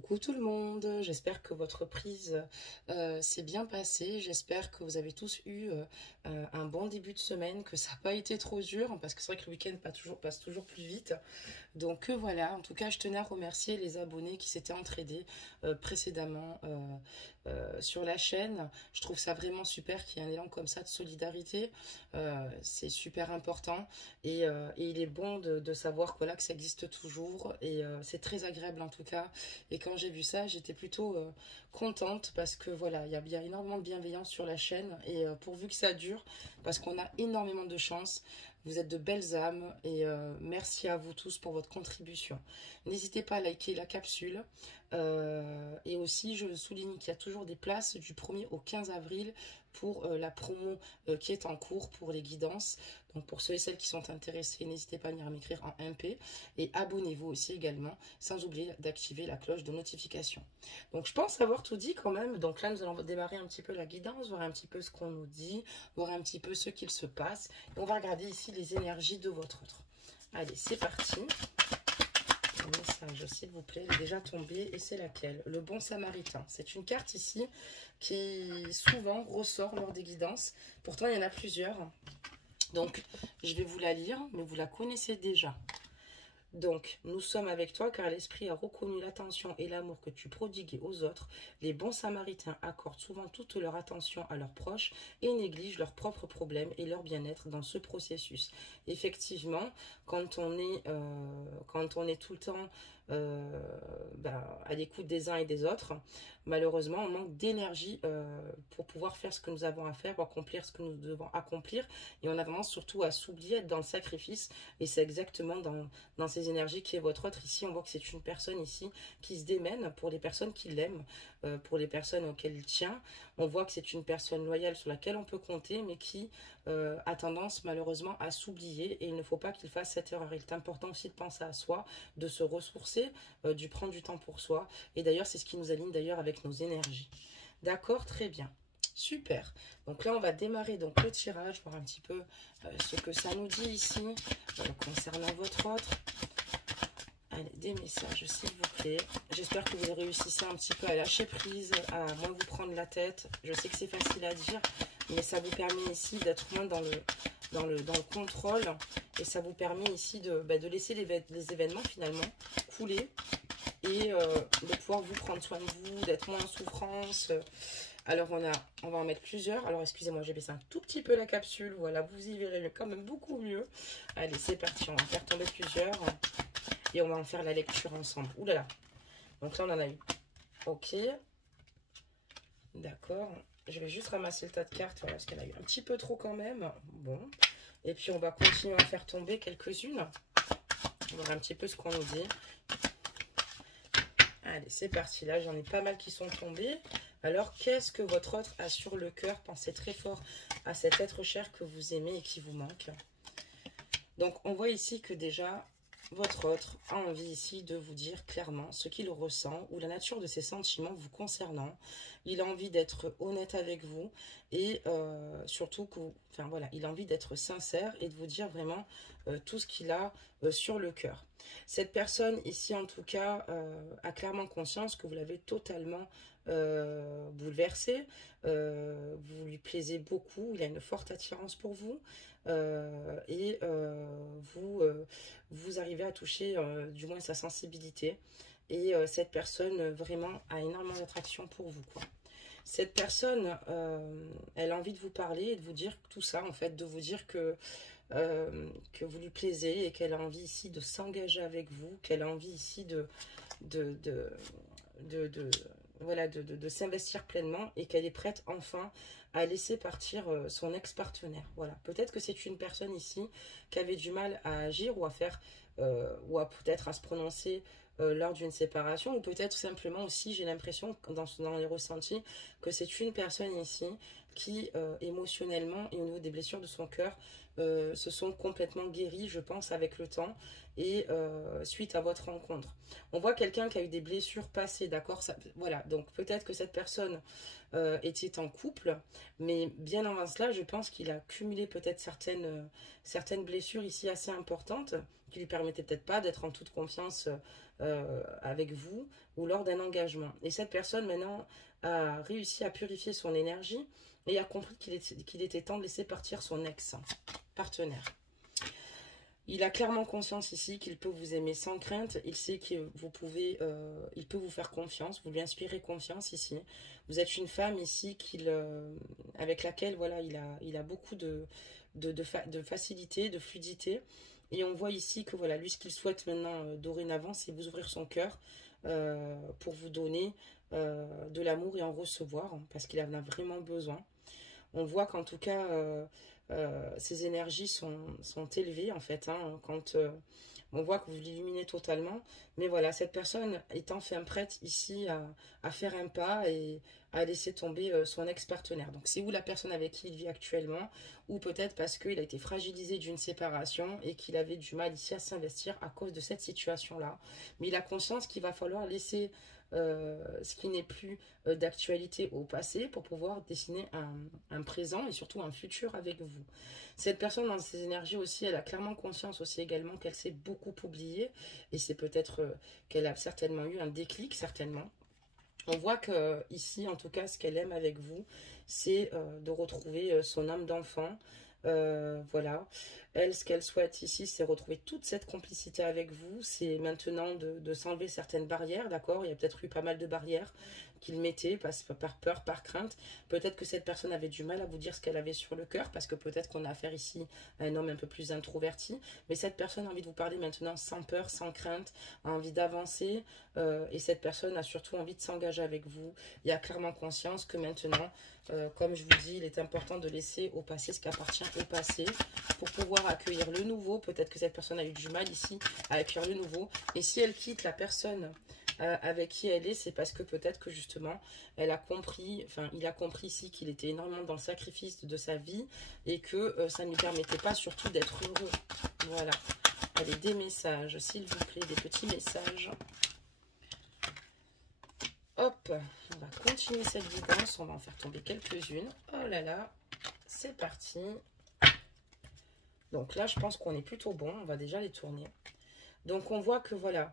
Coucou tout le monde, j'espère que votre prise s'est bien passée, j'espère que vous avez tous eu un bon début de semaine, que ça n'a pas été trop dur, parce que c'est vrai que le week-end passe toujours plus vite. Donc voilà, en tout cas je tenais à remercier les abonnés qui s'étaient entraidés précédemment sur la chaîne. Je trouve ça vraiment super qu'il y ait un élan comme ça de solidarité, c'est super important et il est bon de savoir voilà, que ça existe toujours et c'est très agréable en tout cas. Et quand j'ai vu ça, j'étais plutôt contente parce que voilà, il y a énormément de bienveillance sur la chaîne et pourvu que ça dure, parce qu'on a énormément de chance. Vous êtes de belles âmes et merci à vous tous pour votre contribution. N'hésitez pas à liker la capsule et aussi je souligne qu'il y a toujours des places du 1er au 15 avril pour la promo qui est en cours pour les guidances. Donc pour ceux et celles qui sont intéressés, n'hésitez pas à venir m'écrire en MP et abonnez-vous aussi également, sans oublier d'activer la cloche de notification. Donc je pense avoir tout dit quand même. Donc là nous allons démarrer un petit peu la guidance, voir un petit peu ce qu'on nous dit, voir un petit peu ce qu'il se passe. Et on va regarder ici les énergies de votre autre. Allez, c'est parti. Un message, s'il vous plaît, est déjà tombé. Et c'est laquelle? Le bon samaritain. C'est une carte ici qui souvent ressort lors des guidances. Pourtant, il y en a plusieurs. Donc, je vais vous la lire, mais vous la connaissez déjà. Donc, nous sommes avec toi car l'esprit a reconnu l'attention et l'amour que tu prodiguais aux autres. Les bons samaritains accordent souvent toute leur attention à leurs proches et négligent leurs propres problèmes et leur bien-être dans ce processus. Effectivement, quand on est tout le temps à l'écoute des uns et des autres, malheureusement, on manque d'énergie pour pouvoir faire ce que nous avons à faire, pour accomplir ce que nous devons accomplir. Et on a tendance surtout à s'oublier, être dans le sacrifice. Et c'est exactement dans ces énergies qui est votre autre. Ici, on voit que c'est une personne ici qui se démène pour les personnes qui l'aiment, pour les personnes auxquelles il tient. On voit que c'est une personne loyale sur laquelle on peut compter, mais qui a tendance malheureusement à s'oublier. Et il ne faut pas qu'il fasse cette erreur. Il est important aussi de penser à soi, de se ressourcer, de prendre du temps pour soi. Et d'ailleurs, c'est ce qui nous aligne d'ailleurs avec nos énergies. D'accord, très bien. Super. Donc là, on va démarrer donc le tirage, voir un petit peu ce que ça nous dit ici concernant votre autre. Allez, des messages, s'il vous plaît. J'espère que vous réussissez un petit peu à lâcher prise, à moins vous prendre la tête. Je sais que c'est facile à dire, mais ça vous permet ici d'être moins dans le contrôle. Et ça vous permet ici de laisser les événements finalement couler. Et de pouvoir vous prendre soin de vous, d'être moins en souffrance. Alors on va en mettre plusieurs. Alors excusez-moi, j'ai baissé un tout petit peu la capsule. Voilà, vous y verrez quand même beaucoup mieux. Allez, c'est parti, on va faire tomber plusieurs. Et on va en faire la lecture ensemble. Ouh là là. Donc là, on en a eu. Ok. D'accord. Je vais juste ramasser le tas de cartes. Voilà, parce qu'il y en a eu un petit peu trop quand même. Bon. Et puis, on va continuer à faire tomber quelques-unes. On va voir un petit peu ce qu'on nous dit. Allez, c'est parti. Là, j'en ai pas mal qui sont tombés. Alors, qu'est-ce que votre autre a sur le cœur? Pensez très fort à cet être cher que vous aimez et qui vous manque. Donc, on voit ici que déjà, votre autre a envie ici de vous dire clairement ce qu'il ressent ou la nature de ses sentiments vous concernant. Il a envie d'être honnête avec vous et surtout que, enfin voilà, il a envie d'être sincère et de vous dire vraiment tout ce qu'il a sur le cœur. Cette personne ici en tout cas a clairement conscience que vous l'avez totalement bouleversé. Vous lui plaisez beaucoup, il a une forte attirance pour vous et vous arrivez à toucher du moins sa sensibilité et cette personne vraiment a énormément d'attraction pour vous quoi. Cette personne elle a envie de vous parler et de vous dire tout ça en fait, de vous dire que vous lui plaisez et qu'elle a envie ici de s'engager avec vous, qu'elle a envie ici voilà, de s'investir pleinement et qu'elle est prête enfin à laisser partir son ex-partenaire. Voilà. Peut-être que c'est une personne ici qui avait du mal à agir ou à faire, ou à peut-être à se prononcer lors d'une séparation, ou peut-être simplement aussi, j'ai l'impression, dans les ressentis, que c'est une personne ici qui, émotionnellement et au niveau des blessures de son cœur, se sont complètement guéries, je pense, avec le temps et suite à votre rencontre. On voit quelqu'un qui a eu des blessures passées, d'accord? Voilà, donc peut-être que cette personne était en couple, mais bien avant cela, je pense qu'il a cumulé peut-être certaines blessures ici assez importantes qui lui permettait peut-être pas d'être en toute confiance avec vous ou lors d'un engagement. Et cette personne maintenant a réussi à purifier son énergie et a compris qu'il était temps de laisser partir son ex-partenaire. Il a clairement conscience ici qu'il peut vous aimer sans crainte. Il sait que il peut vous faire confiance, vous lui inspirez confiance ici. Vous êtes une femme ici avec laquelle voilà, il a beaucoup de facilité, de fluidité. Et on voit ici que voilà, lui, ce qu'il souhaite maintenant dorénavant, c'est vous ouvrir son cœur pour vous donner de l'amour et en recevoir, hein, parce qu'il en a vraiment besoin. On voit qu'en tout cas, ces énergies sont élevées, en fait, hein, quand on voit que vous l'illuminez totalement. Mais voilà, cette personne est enfin prête ici à faire un pas et à laisser tomber son ex-partenaire. Donc c'est où la personne avec qui il vit actuellement, ou peut-être parce qu'il a été fragilisé d'une séparation et qu'il avait du mal ici à s'investir à cause de cette situation-là. Mais il a conscience qu'il va falloir laisser ce qui n'est plus d'actualité au passé pour pouvoir dessiner un présent et surtout un futur avec vous. Cette personne dans ses énergies aussi, elle a clairement conscience aussi également qu'elle s'est beaucoup oubliée et c'est peut-être qu'elle a certainement eu un déclic, certainement. On voit que ici, en tout cas, ce qu'elle aime avec vous, c'est de retrouver son âme d'enfant. Voilà. Elle, ce qu'elle souhaite ici, c'est retrouver toute cette complicité avec vous. C'est maintenant de s'enlever certaines barrières, d'accord? Il y a peut-être eu pas mal de barrières qu'il mettait par peur, par crainte. Peut-être que cette personne avait du mal à vous dire ce qu'elle avait sur le cœur, parce que peut-être qu'on a affaire ici à un homme un peu plus introverti. Mais cette personne a envie de vous parler maintenant sans peur, sans crainte, a envie d'avancer. Et cette personne a surtout envie de s'engager avec vous. Il a clairement conscience que maintenant, comme je vous dis, il est important de laisser au passé ce qui appartient au passé pour pouvoir accueillir le nouveau. Peut-être que cette personne a eu du mal ici à accueillir le nouveau. Et si elle quitte la personne avec qui elle est, c'est parce que peut-être que justement, elle a compris, enfin, il a compris ici qu'il était énormément dans le sacrifice de sa vie et que ça ne lui permettait pas surtout d'être heureux. Voilà. Allez, des messages, s'il vous plaît, des petits messages. Hop, on va continuer cette guidance, on va en faire tomber quelques-unes. Oh là là, c'est parti. Donc là, je pense qu'on est plutôt bon, on va déjà les tourner. Donc on voit que voilà,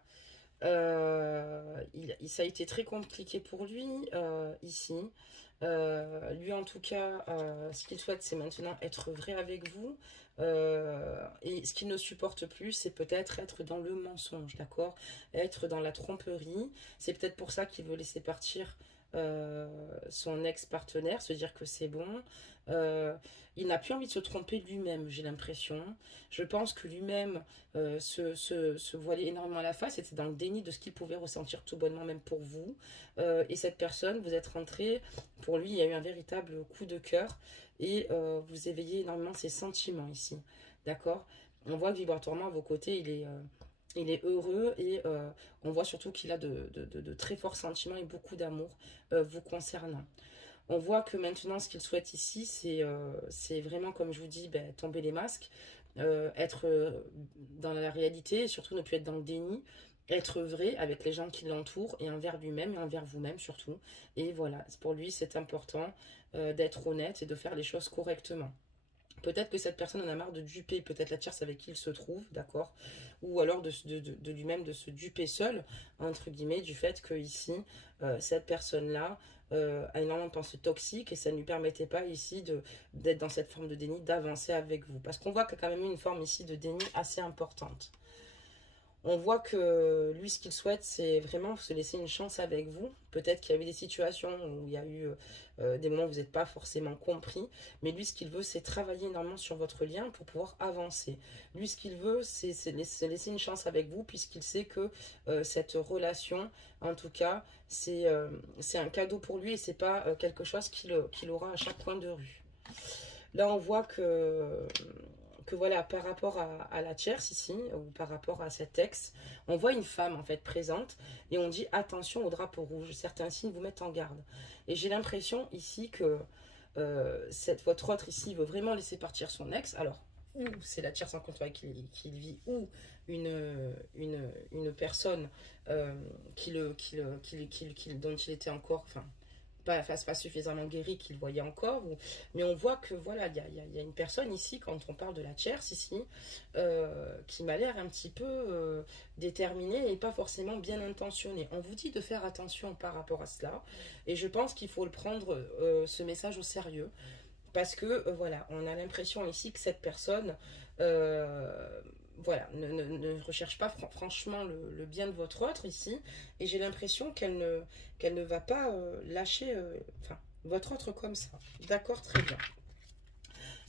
ça a été très compliqué pour lui ici. Lui en tout cas, ce qu'il souhaite, c'est maintenant être vrai avec vous. Et ce qu'il ne supporte plus, c'est peut-être être dans le mensonge, d'accord? Être dans la tromperie. C'est peut-être pour ça qu'il veut laisser partir son ex-partenaire, se dire que c'est bon. Il n'a plus envie de se tromper lui-même, j'ai l'impression. Je pense que lui-même se voilait énormément la face, était dans le déni de ce qu'il pouvait ressentir tout bonnement, même pour vous. Et cette personne, vous êtes rentré, pour lui, il y a eu un véritable coup de cœur et vous éveillez énormément ses sentiments ici. D'accord? On voit que vibratoirement, à vos côtés, il est heureux et on voit surtout qu'il a de très forts sentiments et beaucoup d'amour vous concernant. On voit que maintenant, ce qu'il souhaite ici, c'est vraiment, comme je vous dis, ben, tomber les masques, être dans la réalité et surtout ne plus être dans le déni, être vrai avec les gens qui l'entourent et envers lui-même et envers vous-même surtout. Et voilà, pour lui, c'est important d'être honnête et de faire les choses correctement. Peut-être que cette personne en a marre de duper peut-être la tierce avec qui il se trouve, d'accord? Ou alors de lui-même de se duper seul, entre guillemets, du fait que ici, cette personne-là a énormément de pensées toxiques et ça ne lui permettait pas ici d'être dans cette forme de déni, d'avancer avec vous. Parce qu'on voit qu'il y a quand même une forme ici de déni assez importante. On voit que lui, ce qu'il souhaite, c'est vraiment se laisser une chance avec vous. Peut-être qu'il y a eu des situations où il y a eu des moments où vous n'êtes pas forcément compris. Mais lui, ce qu'il veut, c'est travailler énormément sur votre lien pour pouvoir avancer. Lui, ce qu'il veut, c'est se laisser une chance avec vous puisqu'il sait que cette relation, en tout cas, c'est un cadeau pour lui et c'est pas quelque chose qu'il aura à chaque coin de rue. Là, on voit que voilà, par rapport à la tierce ici, ou par rapport à cet ex, on voit une femme en fait présente et on dit attention au drapeau rouge. Certains signes vous mettent en garde. Et j'ai l'impression ici que votre autre ici veut vraiment laisser partir son ex. Alors, ou c'est la tierce en compte avec qui il vit, ou une personne dont il était encore, enfin, pas suffisamment guéri qu'il voyait encore. Mais on voit que voilà, il y a une personne ici, quand on parle de la tierce ici, qui m'a l'air un petit peu déterminée et pas forcément bien intentionnée. On vous dit de faire attention par rapport à cela. Et je pense qu'il faut le prendre, ce message au sérieux. Parce que voilà, on a l'impression ici que cette personne voilà, ne recherche pas franchement le bien de votre autre ici. Et j'ai l'impression qu'elle ne va pas lâcher enfin, votre autre comme ça. D'accord, très bien.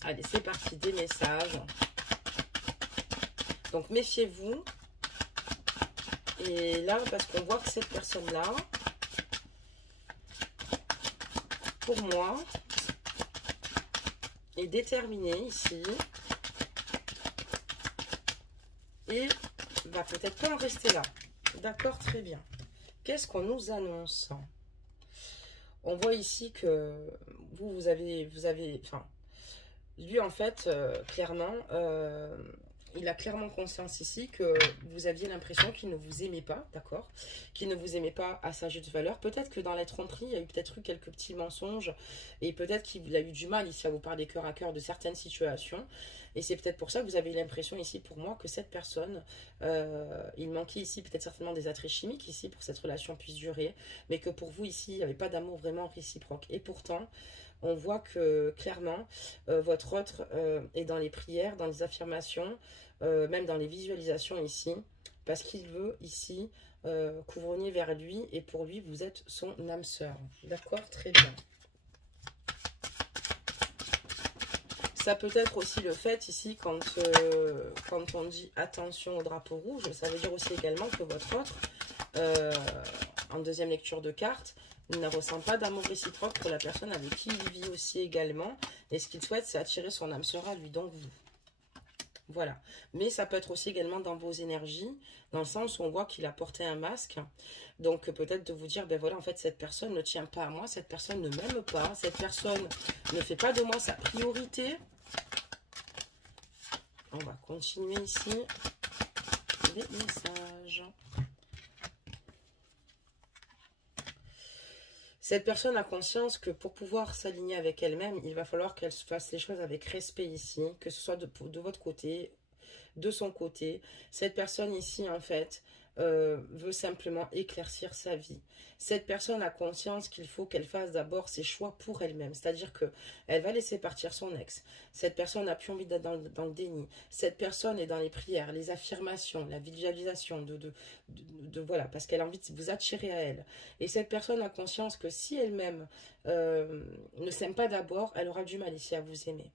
Allez, c'est parti, des messages. Donc méfiez-vous. Et là, parce qu'on voit que cette personne-là, pour moi, est déterminée ici. Et va peut-être pas en rester là. D'accord, très bien. Qu'est-ce qu'on nous annonce? On voit ici que vous avez, enfin, lui en fait, clairement, il a clairement conscience ici que vous aviez l'impression qu'il ne vous aimait pas, d'accord? Qu'il ne vous aimait pas à sa juste valeur. Peut-être que dans la tromperie, il y a eu peut-être eu quelques petits mensonges et peut-être qu'il a eu du mal ici à vous parler cœur à cœur de certaines situations. Et c'est peut-être pour ça que vous avez l'impression ici pour moi que cette personne, il manquait ici peut-être certainement des attraits chimiques ici pour que cette relation puisse durer, mais que pour vous ici, il n'y avait pas d'amour vraiment réciproque. Et pourtant, on voit que clairement, votre autre est dans les prières, dans les affirmations, même dans les visualisations ici, parce qu'il veut ici couvrir vers lui, et pour lui, vous êtes son âme sœur. D'accord, très bien. Ça peut être aussi le fait ici, quand on dit attention au drapeau rouge, ça veut dire aussi également que votre autre, en deuxième lecture de carte, il ne ressent pas d'amour réciproque pour la personne avec qui il vit aussi également. Et ce qu'il souhaite, c'est attirer son âme sœur à lui, donc vous. Voilà. Mais ça peut être aussi également dans vos énergies, dans le sens où on voit qu'il a porté un masque. Donc peut-être de vous dire, ben voilà, en fait, cette personne ne tient pas à moi, cette personne ne m'aime pas, cette personne ne fait pas de moi sa priorité. On va continuer ici les messages. Cette personne a conscience que pour pouvoir s'aligner avec elle-même, il va falloir qu'elle fasse les choses avec respect ici, que ce soit de votre côté, de son côté. Cette personne ici, en fait, veut simplement éclaircir sa vie. Cette personne a conscience qu'il faut qu'elle fasse d'abord ses choix pour elle-même. C'est-à-dire qu'elle va laisser partir son ex. Cette personne n'a plus envie d'être dans le déni. Cette personne est dans les prières, les affirmations, la visualisation, voilà, parce qu'elle a envie de vous attirer à elle. Et cette personne a conscience que si elle-même ne s'aime pas d'abord, elle aura du mal ici à vous aimer.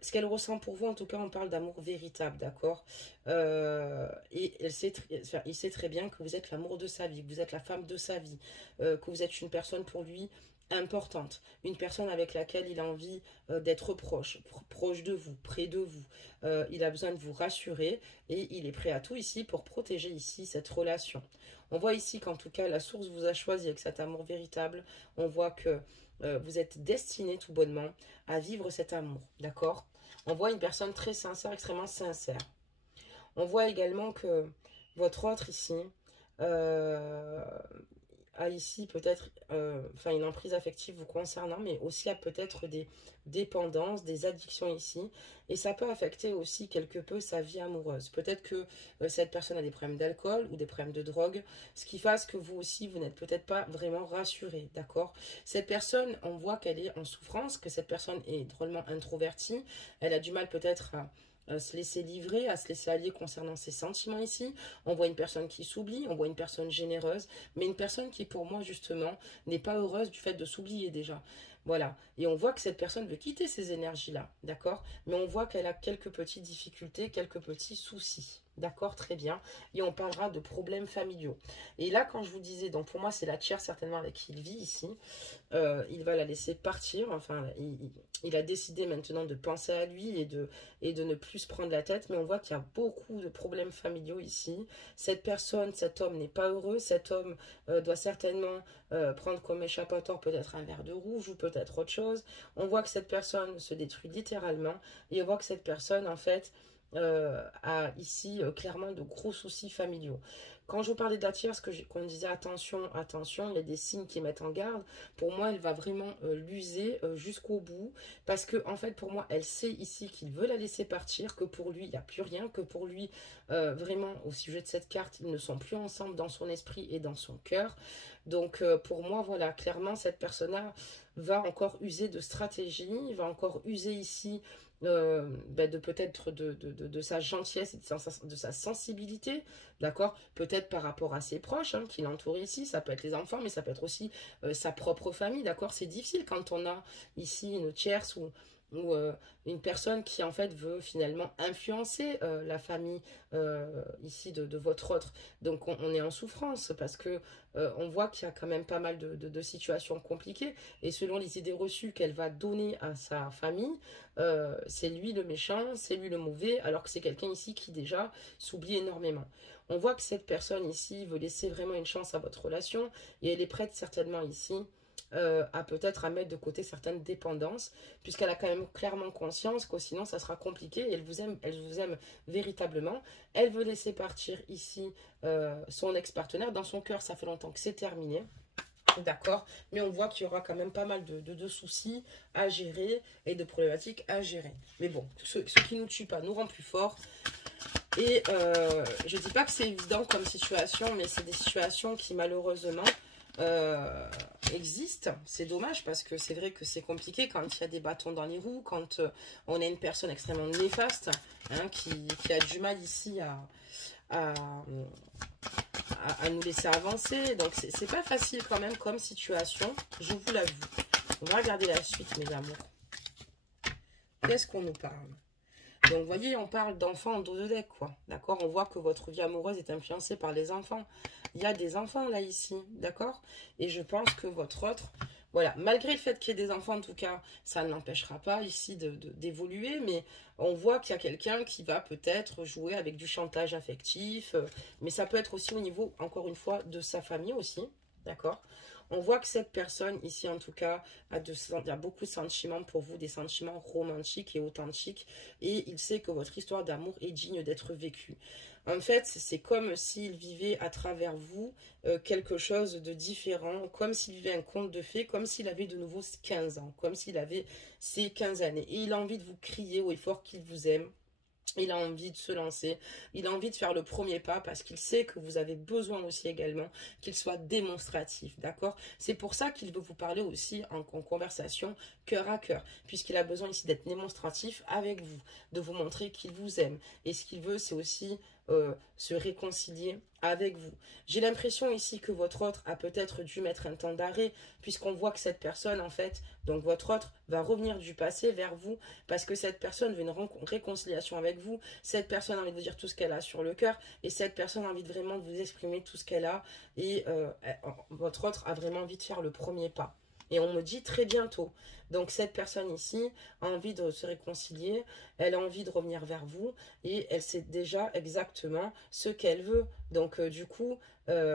Ce qu'elle ressent pour vous, en tout cas, on parle d'amour véritable, d'accord? Et il sait très bien que vous êtes l'amour de sa vie, que vous êtes la femme de sa vie, que vous êtes une personne pour lui importante, une personne avec laquelle il a envie d'être proche de vous, près de vous. Il a besoin de vous rassurer et il est prêt à tout ici pour protéger ici cette relation. On voit ici qu'en tout cas la source vous a choisi avec cet amour véritable. On voit que vous êtes destiné tout bonnement à vivre cet amour, d'accord? On voit une personne très sincère, extrêmement sincère. On voit également que votre autre ici a ici peut-être une emprise affective vous concernant, mais aussi a peut-être des dépendances, des addictions ici. Et ça peut affecter aussi quelque peu sa vie amoureuse. Peut-être que cette personne a des problèmes d'alcool ou des problèmes de drogue, ce qui fasse que vous aussi, vous n'êtes peut-être pas vraiment rassuré, d'accord? Cette personne, on voit qu'elle est en souffrance, que cette personne est drôlement introvertie. Elle a du mal peut-être à se laisser livrer, à se laisser aller concernant ses sentiments ici. On voit une personne qui s'oublie, on voit une personne généreuse, mais une personne qui pour moi justement n'est pas heureuse du fait de s'oublier déjà. Voilà, et on voit que cette personne veut quitter ces énergies-là, d'accord? Mais on voit qu'elle a quelques petites difficultés, quelques petits soucis. D'accord, très bien. Et on parlera de problèmes familiaux. Et là, quand je vous disais, donc pour moi, c'est la tiare certainement avec qui il vit ici. Il va la laisser partir. Enfin, il a décidé maintenant de penser à lui et de ne plus se prendre la tête. Mais on voit qu'il y a beaucoup de problèmes familiaux ici. Cette personne, cet homme n'est pas heureux. Cet homme doit certainement prendre comme échappatoire peut-être un verre de rouge ou peut-être autre chose. On voit que cette personne se détruit littéralement. Et on voit que cette personne, en fait, a ici clairement de gros soucis familiaux. Quand je vous parlais de la tierce, qu'on disait attention, attention, il y a des signes qui mettent en garde. Pour moi, elle va vraiment l'user jusqu'au bout. Parce que, en fait, pour moi, elle sait ici qu'il veut la laisser partir, que pour lui, il n'y a plus rien, que pour lui, vraiment, au sujet de cette carte, ils ne sont plus ensemble dans son esprit et dans son cœur. Donc, pour moi, voilà, clairement, cette personne-là va encore user de stratégie, va encore user ici de peut-être de sa gentillesse et de sa sensibilité, d'accord? Peut-être par rapport à ses proches hein, qui l'entourent ici, ça peut être les enfants, mais ça peut être aussi sa propre famille, d'accord? C'est difficile quand on a ici une tierce ou une personne qui en fait veut finalement influencer la famille ici de votre autre. Donc on est en souffrance parce que on voit qu'il y a quand même pas mal de situations compliquées et selon les idées reçues qu'elle va donner à sa famille, c'est lui le méchant, c'est lui le mauvais, alors que c'est quelqu'un ici qui déjà s'oublie énormément. On voit que cette personne ici veut laisser vraiment une chance à votre relation et elle est prête certainement ici à peut-être à mettre de côté certaines dépendances, puisqu'elle a quand même clairement conscience que sinon ça sera compliqué et elle vous aime véritablement. Elle veut laisser partir ici son ex-partenaire. Dans son cœur, ça fait longtemps que c'est terminé. D'accord, mais on voit qu'il y aura quand même pas mal de soucis à gérer et de problématiques à gérer. Mais bon, ce qui ne nous tue pas nous rend plus forts. Et je dis pas que c'est évident comme situation, mais c'est des situations qui malheureusement existent. C'est dommage parce que c'est vrai que c'est compliqué quand il y a des bâtons dans les roues, quand on a une personne extrêmement néfaste hein, qui a du mal ici à nous laisser avancer. Donc c'est pas facile quand même comme situation, je vous l'avoue. On va regarder la suite mes amours. Qu'est-ce qu'on nous parle? Donc, vous voyez, on parle d'enfants en dos de deck, quoi. D'accord? On voit que votre vie amoureuse est influencée par les enfants. Il y a des enfants, là, ici. D'accord? Et je pense que votre autre... Voilà, malgré le fait qu'il y ait des enfants, en tout cas, ça ne l'empêchera pas ici d'évoluer, mais on voit qu'il y a quelqu'un qui va peut-être jouer avec du chantage affectif, mais ça peut être aussi au niveau, encore une fois, de sa famille aussi, d'accord? On voit que cette personne ici, en tout cas, a beaucoup de sentiments pour vous, des sentiments romantiques et authentiques, et il sait que votre histoire d'amour est digne d'être vécue. En fait, c'est comme s'il vivait à travers vous quelque chose de différent, comme s'il vivait un conte de fées, comme s'il avait de nouveau 15 ans, comme s'il avait ses 15 années. Et il a envie de vous crier haut et fort qu'il vous aime. Il a envie de se lancer, il a envie de faire le premier pas parce qu'il sait que vous avez besoin aussi également qu'il soit démonstratif, d'accord? C'est pour ça qu'il veut vous parler aussi en conversation cœur à cœur, puisqu'il a besoin ici d'être démonstratif avec vous, de vous montrer qu'il vous aime. Et ce qu'il veut, c'est aussi se réconcilier avec vous. J'ai l'impression ici que votre autre a peut-être dû mettre un temps d'arrêt, puisqu'on voit que cette personne, en fait, donc votre autre, va revenir du passé vers vous, parce que cette personne veut une réconciliation avec vous, cette personne a envie de vous dire tout ce qu'elle a sur le cœur, et cette personne a envie de vraiment vous exprimer tout ce qu'elle a, et votre autre a vraiment envie de faire le premier pas. Et on me dit très bientôt. Donc cette personne ici a envie de se réconcilier, elle a envie de revenir vers vous et elle sait déjà exactement ce qu'elle veut. Donc du coup,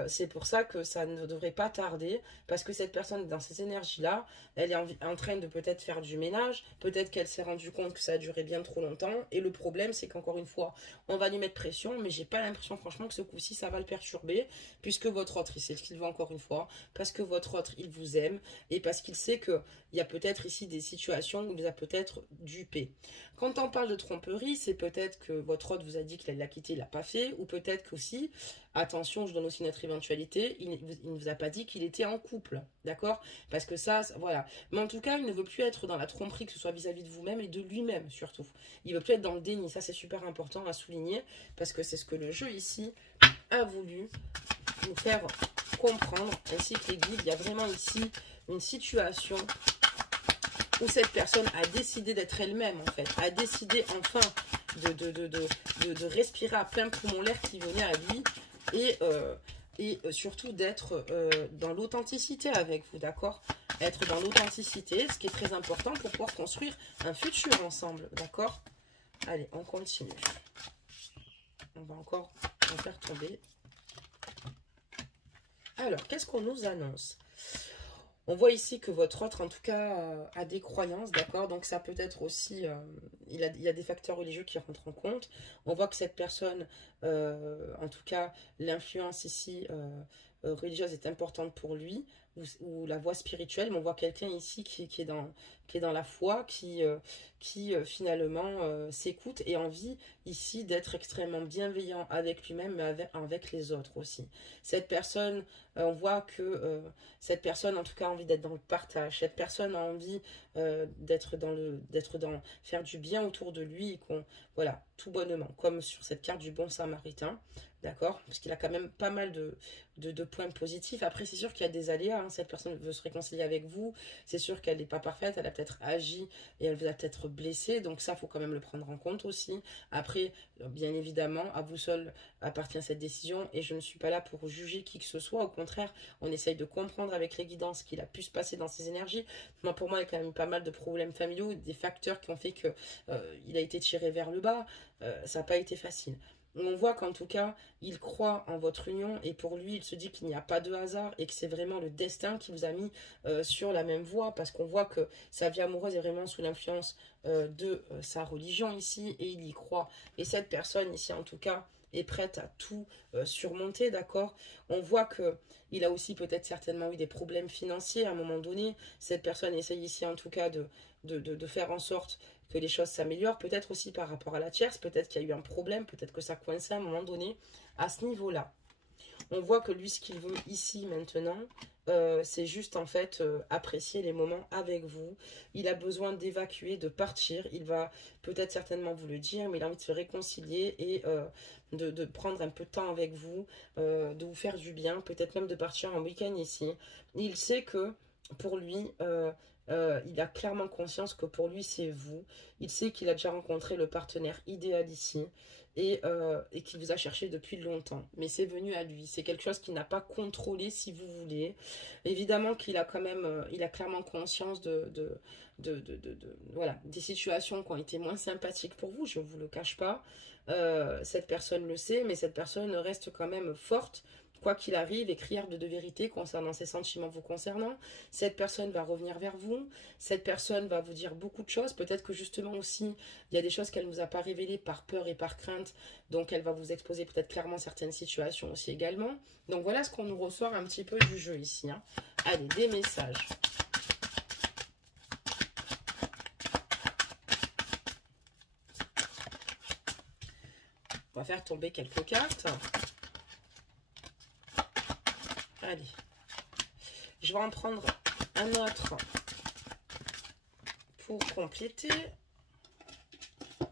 c'est pour ça que ça ne devrait pas tarder parce que cette personne dans ces énergies-là, elle est en train de peut-être faire du ménage, peut-être qu'elle s'est rendue compte que ça a duré bien trop longtemps et le problème c'est qu'encore une fois, on va lui mettre pression mais j'ai pas l'impression franchement que ce coup-ci ça va le perturber puisque votre autre, il sait ce qu'il veut encore une fois, parce que votre autre, il vous aime et parce qu'il sait qu'il y a peut-être ici des situations où il vous a peut-être dupé. Quand on parle de tromperie, c'est peut-être que votre autre vous a dit qu'il allait la quitter, il l'a pas fait, ou peut-être qu'aussi, attention, je donne aussi notre éventualité, il ne vous a pas dit qu'il était en couple, d'accord? Parce que ça, voilà. Mais en tout cas, il ne veut plus être dans la tromperie, que ce soit vis-à-vis de vous-même et de lui-même surtout. Il veut plus être dans le déni, ça c'est super important à souligner, parce que c'est ce que le jeu ici a voulu nous faire comprendre, ainsi que les guides. Il y a vraiment ici une situation où cette personne a décidé d'être elle-même, en fait, a décidé enfin de respirer à plein poumon l'air qui venait à lui et surtout d'être dans l'authenticité avec vous, d'accord? Être dans l'authenticité, ce qui est très important pour pouvoir construire un futur ensemble, d'accord? Allez, on continue. On va encore en faire tomber. Alors, qu'est-ce qu'on nous annonce? On voit ici que votre autre, en tout cas, a des croyances, d'accord? Donc ça peut être aussi, il y a des facteurs religieux qui rentrent en compte. On voit que cette personne, en tout cas, l'influence ici religieuse est importante pour lui, ou la voie spirituelle, mais on voit quelqu'un ici qui est dans la foi, qui finalement s'écoute et a envie ici d'être extrêmement bienveillant avec lui-même, mais avec les autres aussi. Cette personne, on voit que cette personne en tout cas a envie d'être dans le partage, cette personne a envie d'être dans faire du bien autour de lui, et voilà, tout bonnement, comme sur cette carte du bon samaritain, d'accord, parce qu'il a quand même pas mal de points positifs. Après c'est sûr qu'il y a des aléas, hein. Cette personne veut se réconcilier avec vous, c'est sûr qu'elle n'est pas parfaite, elle a peut-être agi et elle vous a peut-être blessé, donc ça faut quand même le prendre en compte aussi. Après, bien évidemment, à vous seul appartient cette décision, et je ne suis pas là pour juger qui que ce soit, au contraire, on essaye de comprendre avec les guidances qu'il a pu se passer dans ses énergies. Moi, pour moi, il y a quand même pas mal de problèmes familiaux, des facteurs qui ont fait que il a été tiré vers le bas, ça n'a pas été facile. On voit qu'en tout cas, il croit en votre union, et pour lui, il se dit qu'il n'y a pas de hasard et que c'est vraiment le destin qui vous a mis sur la même voie, parce qu'on voit que sa vie amoureuse est vraiment sous l'influence de sa religion ici, et il y croit. Et cette personne ici, en tout cas, est prête à tout surmonter, d'accord? On voit que il a aussi peut-être certainement eu des problèmes financiers à un moment donné. Cette personne essaye ici en tout cas de faire en sorte que les choses s'améliorent, peut-être aussi par rapport à la tierce, peut-être qu'il y a eu un problème, peut-être que ça coinçait à un moment donné à ce niveau-là. On voit que lui, ce qu'il veut ici maintenant, c'est juste en fait apprécier les moments avec vous. Il a besoin d'évacuer, de partir. Il va peut-être certainement vous le dire, mais il a envie de se réconcilier et de prendre un peu de temps avec vous, de vous faire du bien, peut-être même de partir en week-end ici. Il sait que pour lui, il a clairement conscience que pour lui, c'est vous. Il sait qu'il a déjà rencontré le partenaire idéal ici, et qu'il vous a cherché depuis longtemps. Mais c'est venu à lui. C'est quelque chose qu'il n'a pas contrôlé, si vous voulez. Évidemment qu'il a quand même, il a clairement conscience voilà, des situations qui ont été moins sympathiques pour vous, je ne vous le cache pas. Cette personne le sait, mais cette personne reste quand même forte, quoi qu'il arrive, et criarde de vérité concernant ses sentiments vous concernant. Cette personne va revenir vers vous, cette personne va vous dire beaucoup de choses, peut-être que justement aussi, il y a des choses qu'elle ne nous a pas révélées par peur et par crainte, donc elle va vous exposer peut-être clairement certaines situations aussi également. Donc voilà ce qu'on nous ressort un petit peu du jeu ici, hein. Allez, des messages. On va faire tomber quelques cartes. Allez, je vais en prendre un autre pour compléter.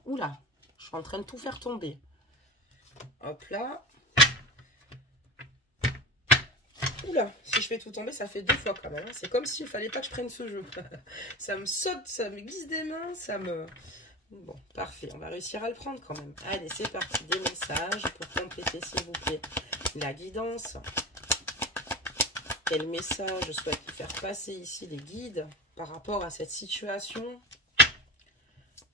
Oula, je suis en train de tout faire tomber. Hop là. Oula, si je fais tout tomber, ça fait 2 fois quand même. C'est comme s'il ne fallait pas que je prenne ce jeu. Ça me saute, ça me glisse des mains, ça me... Bon, parfait, on va réussir à le prendre quand même. Allez, c'est parti, des messages pour compléter, s'il vous plaît, la guidance. Quel message souhaite faire passer ici les guides par rapport à cette situation?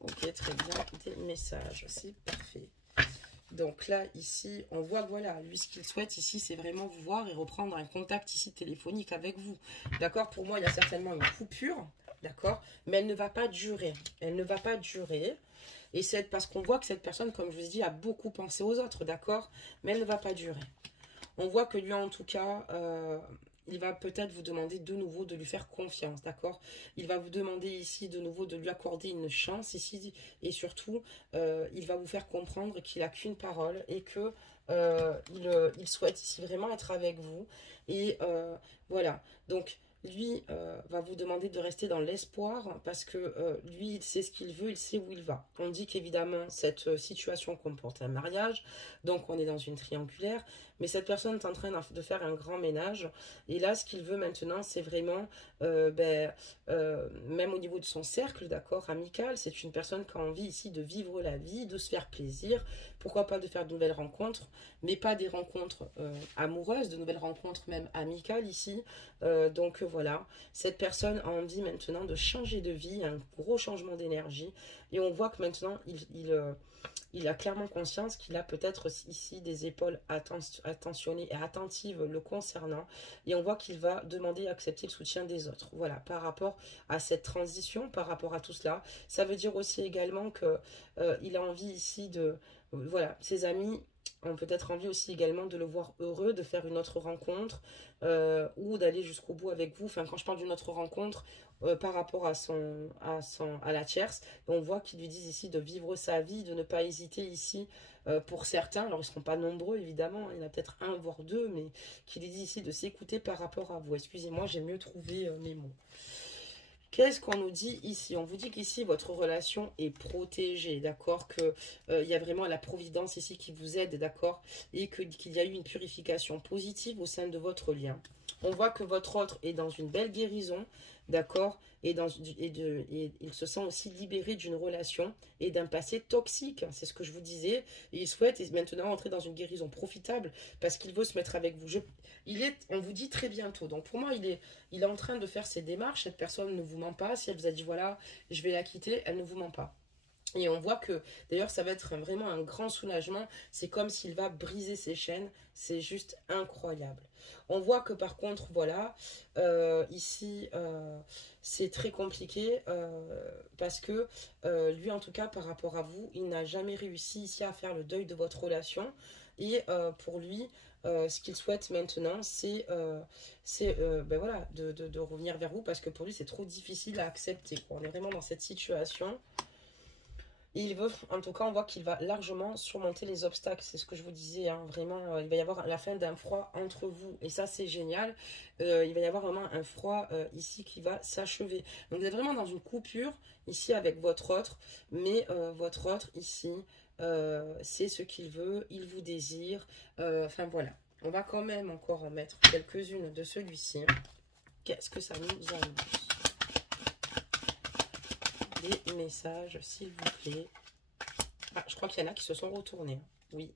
Ok, très bien, des messages, c'est parfait. Donc là, ici, on voit que voilà, lui, ce qu'il souhaite ici, c'est vraiment vous voir et reprendre un contact ici téléphonique avec vous. D'accord? Pour moi, il y a certainement une coupure, d'accord? Mais elle ne va pas durer. Elle ne va pas durer. Et c'est parce qu'on voit que cette personne, comme je vous ai dit, a beaucoup pensé aux autres, d'accord? Mais elle ne va pas durer. On voit que lui, en tout cas... il va peut-être vous demander de nouveau de lui faire confiance, d'accord? Il va vous demander ici de nouveau de lui accorder une chance ici, et surtout, il va vous faire comprendre qu'il n'a qu'une parole et que il souhaite ici vraiment être avec vous. Et voilà, donc lui va vous demander de rester dans l'espoir parce que lui, il sait ce qu'il veut, il sait où il va. On dit qu'évidemment, cette situation comporte un mariage, donc on est dans une triangulaire, mais cette personne est en train de faire un grand ménage. Et là, ce qu'il veut maintenant, c'est vraiment, même au niveau de son cercle, d'accord, amical, c'est une personne qui a envie ici de vivre la vie, de se faire plaisir, pourquoi pas de faire de nouvelles rencontres, mais pas des rencontres amoureuses, de nouvelles rencontres même amicales ici. Donc voilà, cette personne a envie maintenant de changer de vie, un gros changement d'énergie. Et on voit que maintenant, il a clairement conscience qu'il a peut-être ici des épaules attentionnées et attentives le concernant. Et on voit qu'il va demander et accepter le soutien des autres. Voilà, par rapport à cette transition, par rapport à tout cela. Ça veut dire aussi également que il a envie ici de... voilà, ses amis ont peut-être envie aussi également de le voir heureux, de faire une autre rencontre ou d'aller jusqu'au bout avec vous. Enfin, quand je parle d'une autre rencontre, par rapport à la tierce, on voit qu'ils lui disent ici de vivre sa vie, de ne pas hésiter ici pour certains. Alors, ils ne seront pas nombreux, évidemment. Il y en a peut-être un, voire deux, mais qui lui disent ici de s'écouter par rapport à vous. Excusez-moi, j'ai mieux trouvé mes mots. Qu'est-ce qu'on nous dit ici? On vous dit qu'ici, votre relation est protégée, d'accord? Qu'il y a vraiment la providence ici qui vous aide, d'accord? Et qu'il y a eu une purification positive au sein de votre lien. On voit que votre autre est dans une belle guérison, d'accord? Et il se sent aussi libéré d'une relation et d'un passé toxique. C'est ce que je vous disais. Et il souhaite maintenant entrer dans une guérison profitable parce qu'il veut se mettre avec vous. On vous dit très bientôt. Donc pour moi, il est en train de faire ses démarches. Cette personne ne vous ment pas. Si elle vous a dit voilà, je vais la quitter, elle ne vous ment pas. Et on voit que, d'ailleurs, ça va être vraiment un grand soulagement. C'est comme s'il va briser ses chaînes. C'est juste incroyable. On voit que par contre, voilà, ici, c'est très compliqué parce que lui, en tout cas, par rapport à vous, il n'a jamais réussi ici à faire le deuil de votre relation. Et pour lui, ce qu'il souhaite maintenant, c'est ben voilà, de revenir vers vous parce que pour lui, c'est trop difficile à accepter, quoi. On est vraiment dans cette situation. Il veut, en tout cas, on voit qu'il va largement surmonter les obstacles. C'est ce que je vous disais, hein, vraiment, il va y avoir la fin d'un froid entre vous. Et ça, c'est génial. Il va y avoir vraiment un froid ici qui va s'achever. Donc, vous êtes vraiment dans une coupure ici avec votre autre. Mais votre autre ici, c'est ce qu'il veut. Il vous désire. Enfin, voilà. On va quand même encore en mettre quelques-unes de celui-ci. Qu'est-ce que ça nous annonce? Des messages, s'il vous plaît. Ah, je crois qu'il y en a qui se sont retournés. Oui.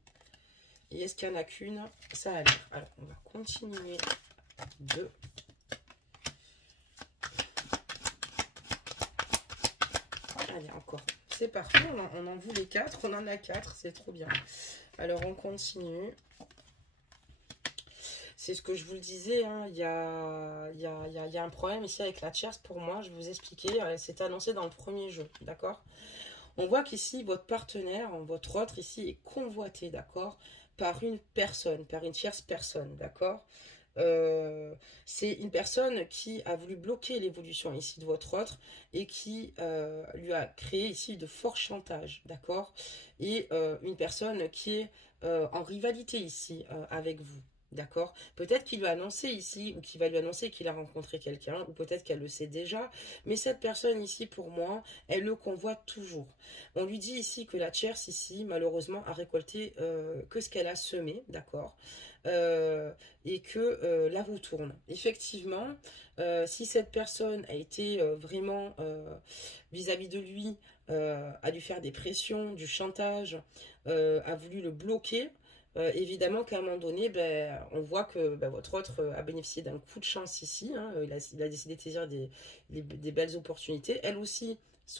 Et est-ce qu'il y en a qu'une? Ça a l'air. Alors, on va continuer de... Allez, encore. C'est parfait. On en voulait 4. On en a 4. C'est trop bien. Alors, on continue. C'est ce que je vous le disais, hein, il y a un problème ici avec la tierce pour moi, je vais vous expliquer, c'est annoncé dans le premier jeu, d'accord? On voit qu'ici, votre partenaire, votre autre ici, est convoité, d'accord? Par une personne, par une tierce personne, d'accord? C'est une personne qui a voulu bloquer l'évolution ici de votre autre et qui lui a créé ici de forts chantages, d'accord? Et une personne qui est en rivalité ici avec vous. D'accord? Peut-être qu'il lui a annoncé ici, ou qu'il va lui annoncer qu'il a rencontré quelqu'un, ou peut-être qu'elle le sait déjà. Mais cette personne ici, pour moi, elle le convoite toujours. On lui dit ici que la tierce ici, malheureusement, a récolté que ce qu'elle a semé, d'accord? Et que la roue tourne. Effectivement, si cette personne a été vraiment vis-à-vis de lui, a dû faire des pressions, du chantage, a voulu le bloquer, évidemment qu'à un moment donné, ben, on voit que ben, votre autre a bénéficié d'un coup de chance ici. Hein, il a décidé de saisir des belles opportunités. Elle aussi,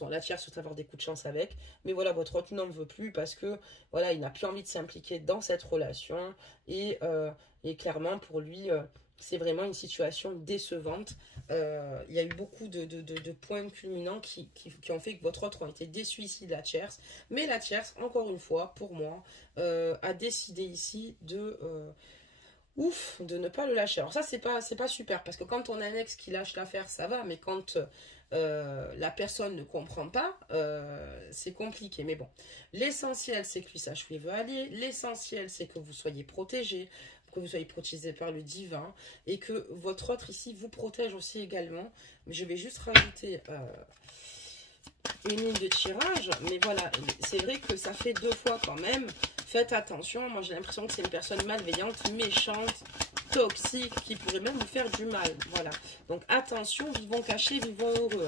la tierce souhaite avoir des coups de chance avec. Mais voilà, votre autre n'en veut plus parce que voilà, il n'a plus envie de s'impliquer dans cette relation. Et clairement, pour lui, c'est vraiment une situation décevante. Il y a eu beaucoup de points culminants qui ont fait que votre autre a été déçu ici de la tierce. Mais la tierce, encore une fois, pour moi, a décidé ici de ne pas le lâcher. Alors ça, c'est pas super, parce que quand on a un ex qui lâche l'affaire, ça va, mais quand la personne ne comprend pas, c'est compliqué. Mais bon, l'essentiel, c'est que lui sache où il veut aller. L'essentiel, c'est que vous soyez protégés, que vous soyez protégés par le divin, et que votre autre ici vous protège aussi également. Mais je vais juste rajouter... une ligne de tirage, mais voilà, c'est vrai que ça fait 2 fois quand même. Faites attention, moi j'ai l'impression que c'est une personne malveillante, méchante, toxique, qui pourrait même vous faire du mal. Voilà, donc attention, vivons cachés, vivons heureux.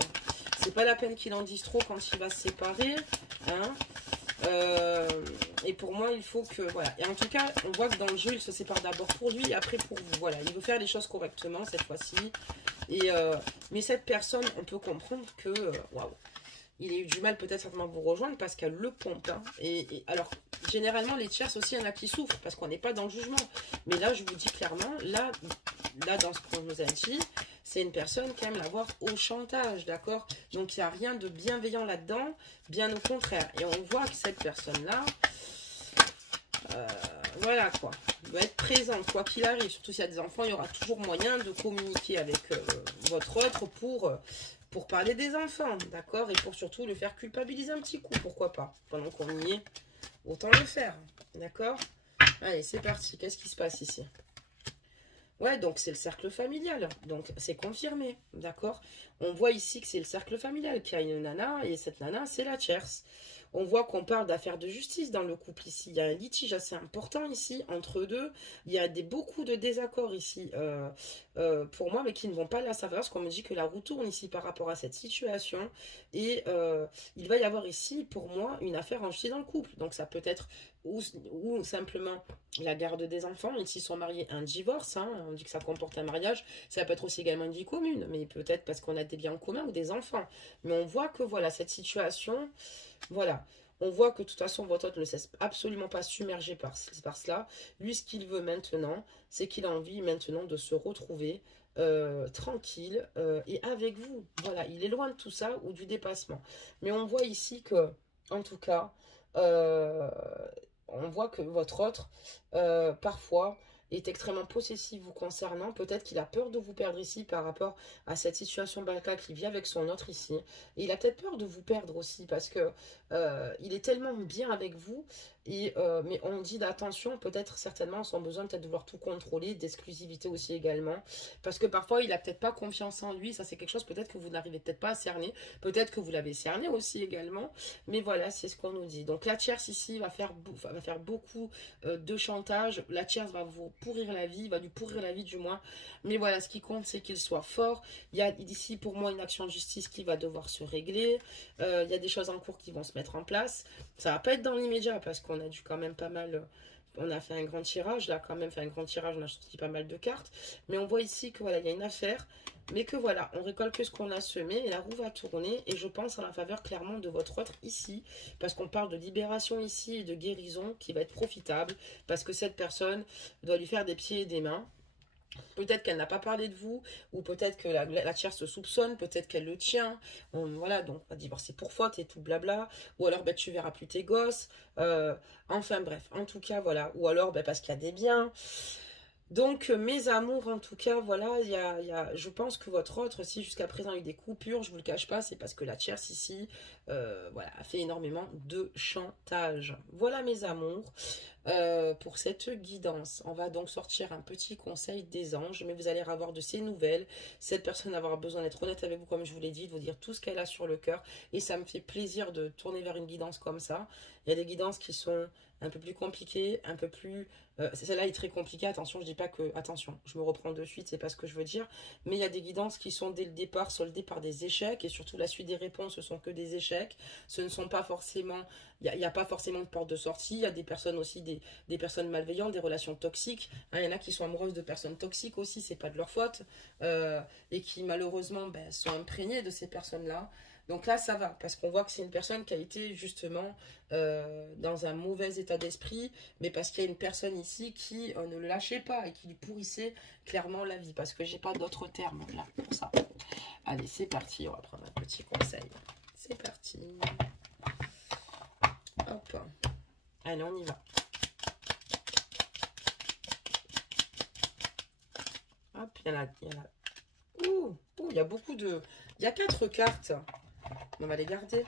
C'est pas la peine qu'il en dise trop quand il va se séparer, hein. Et pour moi, il faut que... Voilà. Et en tout cas, on voit que dans le jeu, il se sépare d'abord pour lui et après pour vous. Voilà, il veut faire les choses correctement cette fois-ci. Mais cette personne, on peut comprendre que... Waouh, il a eu du mal peut-être certainement à vous rejoindre parce qu'elle le pompe. Hein. Alors, généralement, les tierces aussi, il y en a qui souffrent parce qu'on n'est pas dans le jugement. Mais là, je vous dis clairement, là dans ce qu'on nous a dit, c'est une personne qui aime l'avoir au chantage, d'accord? Donc, il n'y a rien de bienveillant là-dedans, bien au contraire. Et on voit que cette personne-là, voilà quoi, doit être présente, quoi qu'il arrive. Surtout s'il y a des enfants, il y aura toujours moyen de communiquer avec votre autre pour parler des enfants, d'accord? Et pour surtout le faire culpabiliser un petit coup, pourquoi pas? Pendant qu'on y est, autant le faire, d'accord? Allez, c'est parti. Qu'est-ce qui se passe ici? Ouais, donc c'est le cercle familial. Donc c'est confirmé, d'accord? On voit ici que c'est le cercle familial qui a une nana, et cette nana, c'est la tierce. On voit qu'on parle d'affaires de justice dans le couple ici. Il y a un litige assez important ici entre eux deux. Il y a beaucoup de désaccords ici pour moi, mais qui ne vont pas là savoir parce qu'on me dit que la roue tourne ici par rapport à cette situation. Et il va y avoir ici, pour moi, une affaire en justice dans le couple. Donc ça peut être ou simplement la garde des enfants. Ici, ils sont mariés, un divorce. Hein, on dit que ça comporte un mariage. Ça peut être aussi également une vie commune, mais peut-être parce qu'on a des biens en commun ou des enfants. Mais on voit que voilà, cette situation... Voilà, on voit que de toute façon, votre autre ne cesse absolument pas submergé par cela. Lui, ce qu'il veut maintenant, c'est qu'il a envie maintenant de se retrouver tranquille et avec vous. Voilà, il est loin de tout ça ou du dépassement. Mais on voit ici que, en tout cas, euh, on voit que votre autre, parfois, est extrêmement possessif vous concernant. Peut-être qu'il a peur de vous perdre ici par rapport à cette situation banca qui vit avec son autre ici. Et il a peut-être peur de vous perdre aussi parce que il est tellement bien avec vous. Mais on dit d'attention, peut-être certainement son besoin peut-être de vouloir tout contrôler, d'exclusivité aussi également. Parce que parfois il a peut-être pas confiance en lui. Ça c'est quelque chose peut-être que vous n'arrivez peut-être pas à cerner. Peut-être que vous l'avez cerné aussi également. Mais voilà, c'est ce qu'on nous dit. Donc la tierce ici va faire beaucoup de chantage. La tierce va vous pourrir la vie, va lui pourrir la vie du moins. Mais voilà, ce qui compte, c'est qu'il soit fort. Il y a ici pour moi une action de justice qui va devoir se régler. Il y a des choses en cours qui vont se mettre en place. Ça va pas être dans l'immédiat parce qu'on a dû quand même pas mal... On a fait un grand tirage, là quand même fait un grand tirage, on a sorti pas mal de cartes. Mais on voit ici que voilà, il y a une affaire. Mais que voilà, on récolte que ce qu'on a semé et la roue va tourner. Et je pense à la faveur clairement de votre autre ici. Parce qu'on parle de libération ici et de guérison qui va être profitable. Parce que cette personne doit lui faire des pieds et des mains. Peut-être qu'elle n'a pas parlé de vous, ou peut-être que la tierce se soupçonne, peut-être qu'elle le tient. Voilà, donc on va divorcer pour faute et tout blabla. Ou alors, ben, tu verras plus tes gosses. Enfin bref, en tout cas, voilà. Ou alors, ben, parce qu'il y a des biens. Donc, mes amours, en tout cas, voilà, je pense que votre autre, si jusqu'à présent il y a eu des coupures, je vous le cache pas, c'est parce que la tierce ici, voilà, a fait énormément de chantage. Voilà mes amours pour cette guidance. On va donc sortir un petit conseil des anges, mais vous allez avoir de ces nouvelles. Cette personne va avoir besoin d'être honnête avec vous, comme je vous l'ai dit, de vous dire tout ce qu'elle a sur le cœur, et ça me fait plaisir de tourner vers une guidance comme ça. Il y a des guidances qui sont un peu plus compliquées, un peu plus... celle-là est très compliquée, attention, je dis pas que... Attention, je me reprends de suite, c'est pas ce que je veux dire. Mais il y a des guidances qui sont dès le départ soldées par des échecs, et surtout la suite des réponses, ce sont que des échecs. Ce ne sont pas forcément... Il n'y a pas forcément de porte de sortie. Il y a des personnes aussi, des personnes malveillantes, des relations toxiques. Hein, il y en a qui sont amoureuses de personnes toxiques aussi, c'est pas de leur faute. Et qui malheureusement ben, sont imprégnées de ces personnes-là. Donc là, ça va, parce qu'on voit que c'est une personne qui a été justement dans un mauvais état d'esprit, mais parce qu'il y a une personne ici qui ne le lâchait pas et qui lui pourrissait clairement la vie, parce que j'ai pas d'autres termes là pour ça. Allez, c'est parti, on va prendre un petit conseil. C'est parti. Hop. Allez, on y va. Hop, il y en a. Ouh, il y a beaucoup de... Il y a 4 cartes. On va les garder.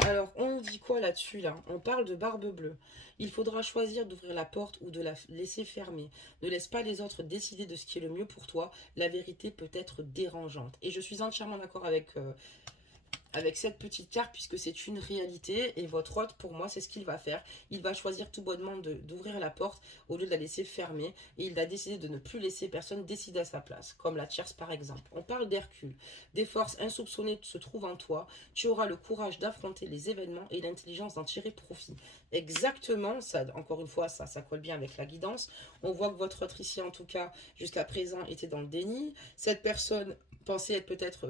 Alors, on dit quoi là-dessus, là? On parle de barbe bleue. Il faudra choisir d'ouvrir la porte ou de la laisser fermer. Ne laisse pas les autres décider de ce qui est le mieux pour toi. La vérité peut être dérangeante. Et je suis entièrement d'accord avec cette petite carte, puisque c'est une réalité, et votre hôte, pour moi, c'est ce qu'il va faire. Il va choisir tout bonnement d'ouvrir la porte au lieu de la laisser fermer, et il va décider de ne plus laisser personne décider à sa place, comme la tierce par exemple. On parle d'Hercule. Des forces insoupçonnées se trouvent en toi. Tu auras le courage d'affronter les événements et l'intelligence d'en tirer profit. Exactement, ça, encore une fois, ça colle bien avec la guidance. On voit que votre autre ici, en tout cas, jusqu'à présent, était dans le déni. Cette personne pensez être peut-être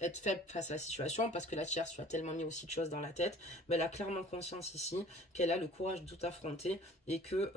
être faible face à la situation, parce que la tierce lui a tellement mis aussi de choses dans la tête, mais elle a clairement conscience ici qu'elle a le courage de tout affronter, et que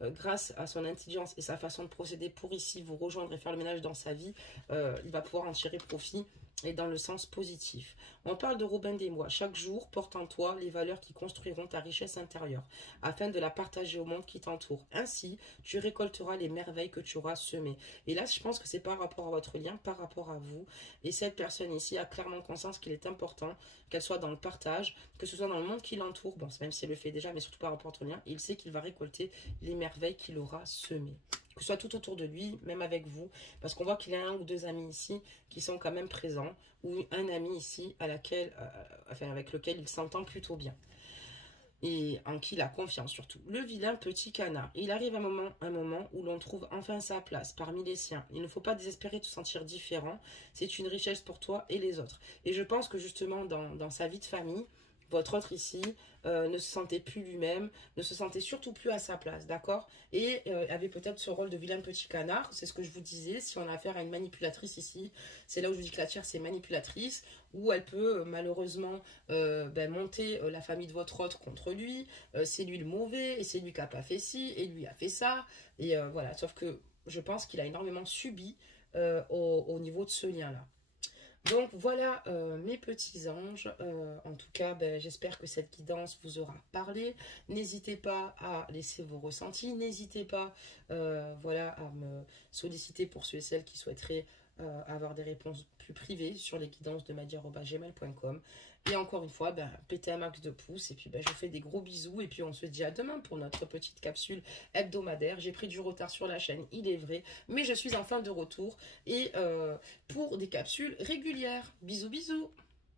grâce à son intelligence et sa façon de procéder pour ici vous rejoindre et faire le ménage dans sa vie, il va pouvoir en tirer profit, et dans le sens positif. On parle de Robin des Bois. Chaque jour porte en toi les valeurs qui construiront ta richesse intérieure, afin de la partager au monde qui t'entoure. Ainsi, tu récolteras les merveilles que tu auras semées. Et là, je pense que c'est par rapport à votre lien, par rapport à vous. Et cette personne ici a clairement conscience qu'il est important qu'elle soit dans le partage, que ce soit dans le monde qui l'entoure, bon, même si elle le fait déjà, mais surtout par rapport à votre lien. Et il sait qu'il va récolter les merveilles qu'il aura semées, que ce soit tout autour de lui, même avec vous, parce qu'on voit qu'il a un ou deux amis ici qui sont quand même présents, ou un ami ici avec lequel il s'entend plutôt bien, et en qui il a confiance surtout. Le vilain petit canard. Il arrive un moment où l'on trouve enfin sa place parmi les siens. Il ne faut pas désespérer de se sentir différent, c'est une richesse pour toi et les autres. Et je pense que justement dans sa vie de famille, votre autre ici ne se sentait plus lui-même, ne se sentait surtout plus à sa place, d'accord? Et avait peut-être ce rôle de vilain petit canard, c'est ce que je vous disais, si on a affaire à une manipulatrice ici, c'est là où je vous dis que la tierce est manipulatrice, où elle peut malheureusement monter la famille de votre autre contre lui, c'est lui le mauvais, et c'est lui qui n'a pas fait ci, et lui a fait ça, et voilà, sauf que je pense qu'il a énormément subi au niveau de ce lien-là. Donc voilà mes petits anges, en tout cas j'espère que cette guidance vous aura parlé. N'hésitez pas à laisser vos ressentis, n'hésitez pas voilà, à me solliciter pour ceux et celles qui souhaiteraient avoir des réponses plus privées sur les guidances de maddy@gmail.com. Et encore une fois, pétez un max de pouces, et puis je vous fais des gros bisous, et puis on se dit à demain pour notre petite capsule hebdomadaire. J'ai pris du retard sur la chaîne, il est vrai, mais je suis enfin de retour, et pour des capsules régulières. Bisous bisous.